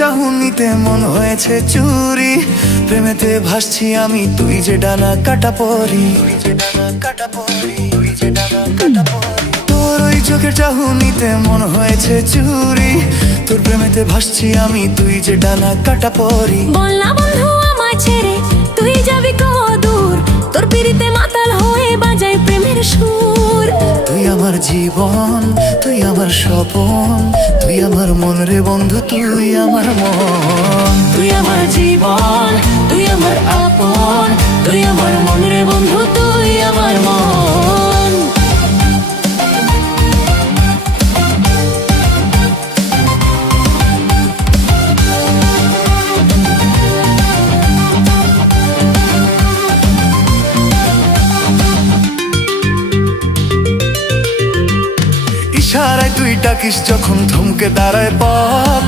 চাহনিতে মন হয়েছে চুরি, প্রেমেতে ভাসছি আমি, তুই যে ডানা কাটা পরি। তোর ওই চোখের চাহনিতে মন হয়েছে চুরি, তোর প্রেমেতে ভাসছি আমি, তুই যে ডানা কাটা পরি। বললা বন্ধু আমায় ছেড়ে তুই যাবি কদূর, তোর পিরিতে মাতাল হয়ে বাজাই প্রেমের সুর। তুই আমার জীবন, তুই আমার স্বপন, তুই আমার মন রে বন্ধু, তুই আমার মন। তুই আমার জীবন, তুই আমার আপন, তুই আমার মন রে বন্ধু, তুই আমার মন। ইশারায় তুই ডাকিস যখন থমকে দাঁড়ায় পথ,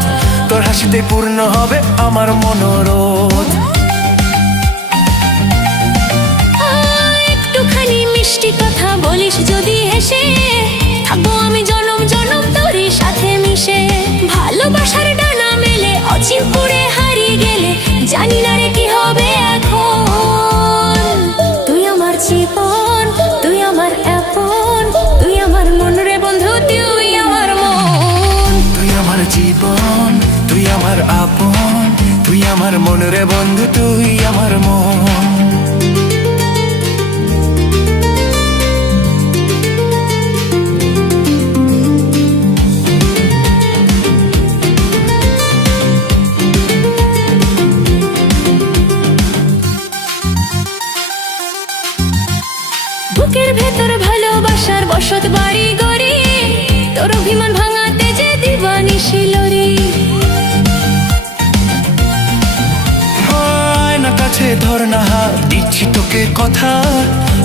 তোর হাসিতে পূর্ণ হবে আমার মনোরথ। একটুখানি মিষ্টি কথা বলিস যদি হেসে, থাকবো আমি জনম জনম তোরই সাথে মিশে। ভালোবাসার ডানা মেলে অচিন পুড়ে হারিয়ে গেলে, জানি না রে কি হবে এখন। তুই আমার জীবন, তুই আমার আপন, তুই আমার মন রে বন্ধু, তুই আমার মন। তুই আমার জীবন, তুই আমার আপন, তুই আমার মন রে বন্ধু, তুই আমার মন। বুকের ভেতর ভালোবাসার বসত বাড়ি গড়ি, তোর অভিমান ভাঙাতে যে দিবানিশি লড়ি। হয় না কাছে ধর না হাত, দিচ্ছি তোকে কথা,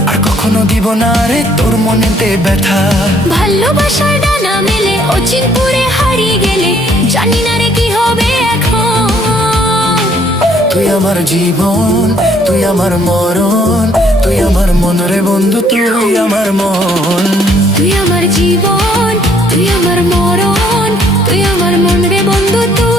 আর কখনো দিব না রে তোর মনেতে ব্যথা। ভালোবাসার ডানা মেলে অচিন পুড়ে হারিয়ে গেলে, জানি না রে কি হবে এখন। তুই আমার জীবন, তুই আমার মরণ, তুই আমার মন রে বন্ধু, তুই আমার মন। তুই আমার জীবন, তুই আমার মরণ, তুই আমার মন রে বন্ধু, তুই